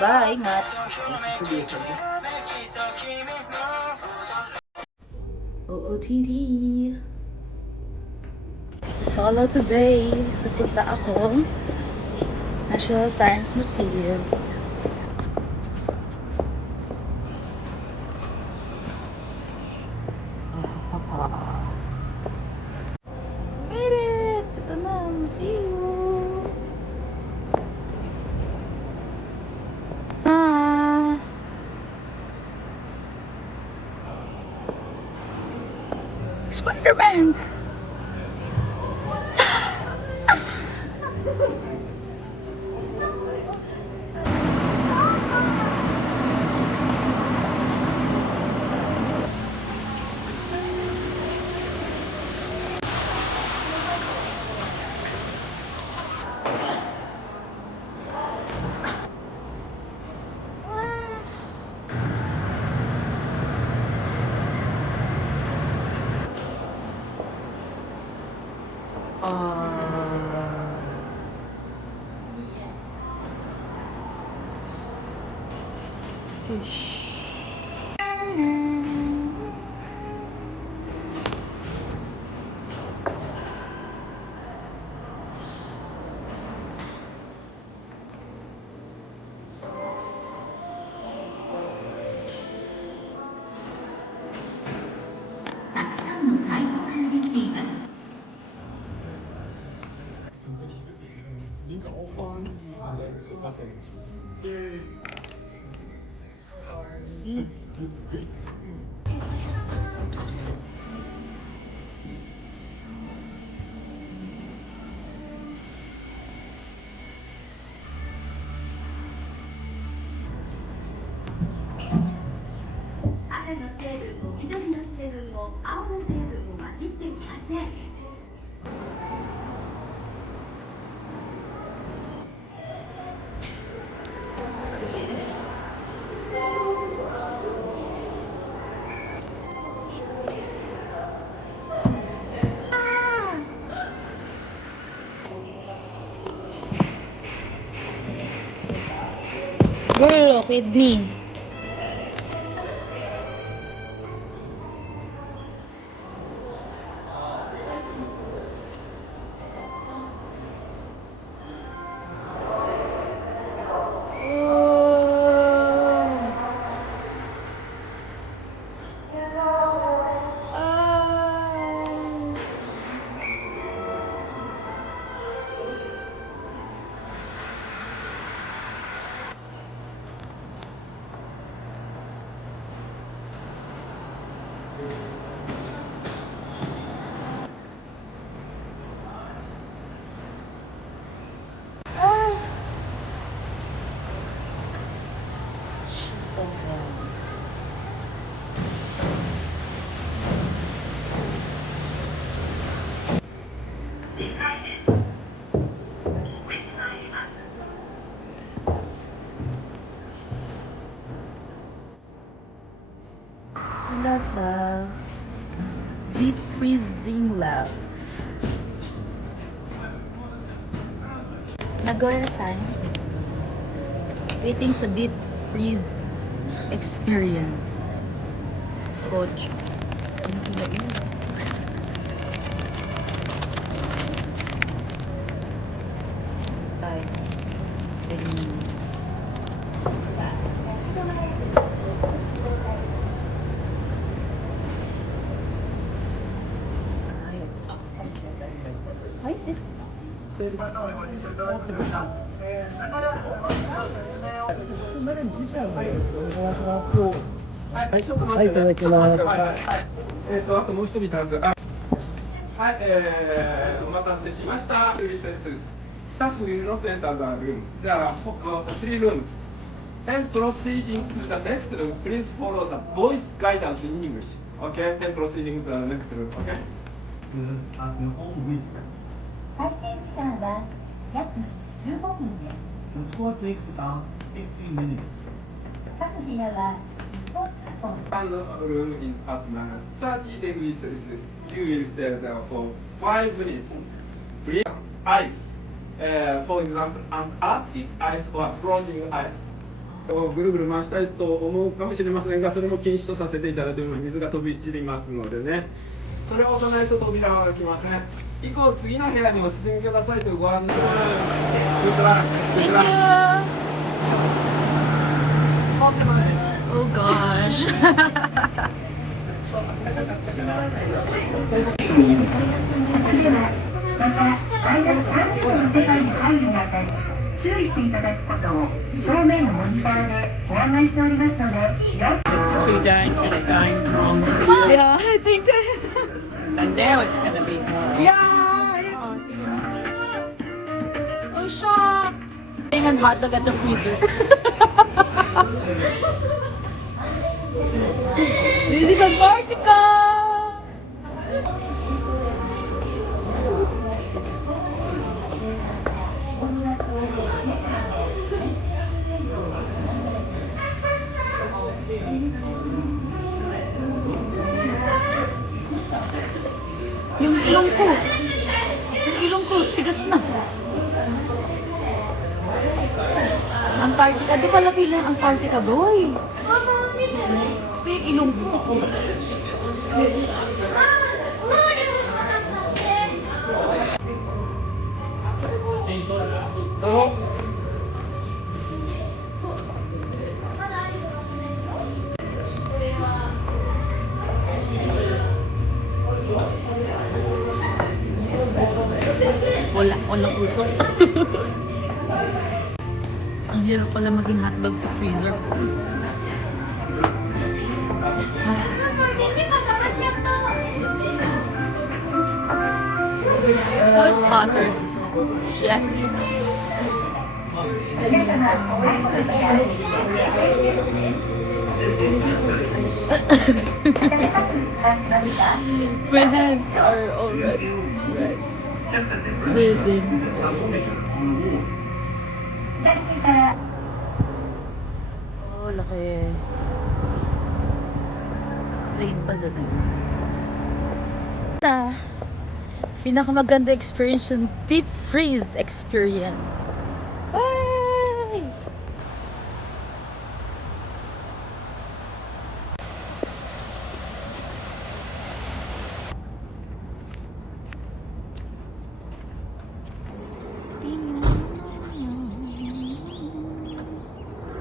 Bye, ingat. OOTD. Solo today. Pupunta ako. National Science Museum. Made it! Ito na, museum. Spider-Man! Fish. Gulo, kidney. Nasa deep freezing lab. Nagoya Science Museum. Waiting sa deep freeze experience. Scotch. Ang ilain. Ay. 10 minutes.はい、ちょっと待って、ね。はい、いただきます。あともう一人いたはず。はい、お待たせしました。Staff will not enter the room. There are 3 rooms. And proceeding to the next room, please follow the voice guidance in English. Okay? And proceeding to the next room. Okay? 体験時間は約15分です。The tour takes about 15 minutes. 各部屋はスポーツコート。 One room is at 30 degrees Celsius. You will stay there for 5 minutes. Breathe ice for example, Antarctic ice or frozen ice をぐるぐる回したいと思うかもしれませんが、それも禁止とさせていただいております。水が飛び散りますのでね。それを押さないと扉は開きません。以降、次の部屋にお進みくださいとご案内します。Thank you! Oh gosh. また、マイナス30度の世界に入るにあたり、注意していただくことを正面のモニターでご案内しておりますので、Two times, six times, wrong. Yeah, I think And now it's gonna be more. Yeah! Oh, shucks! And hot dog at the freezer. This is Antarctica! Yung ilong ko, tigas na. Antarctica, di pala feeling Antarctica, boy. Speak ilong ko. So, Walang usok. Ang hirap pala maging hotdog sa freezer. Oh, it's hotter. Shit. 皆様、お会いください。My hands are already red. Freezing. Oh, laki. Train pala na yun. Pinakamaganda experience yung deep freeze experience.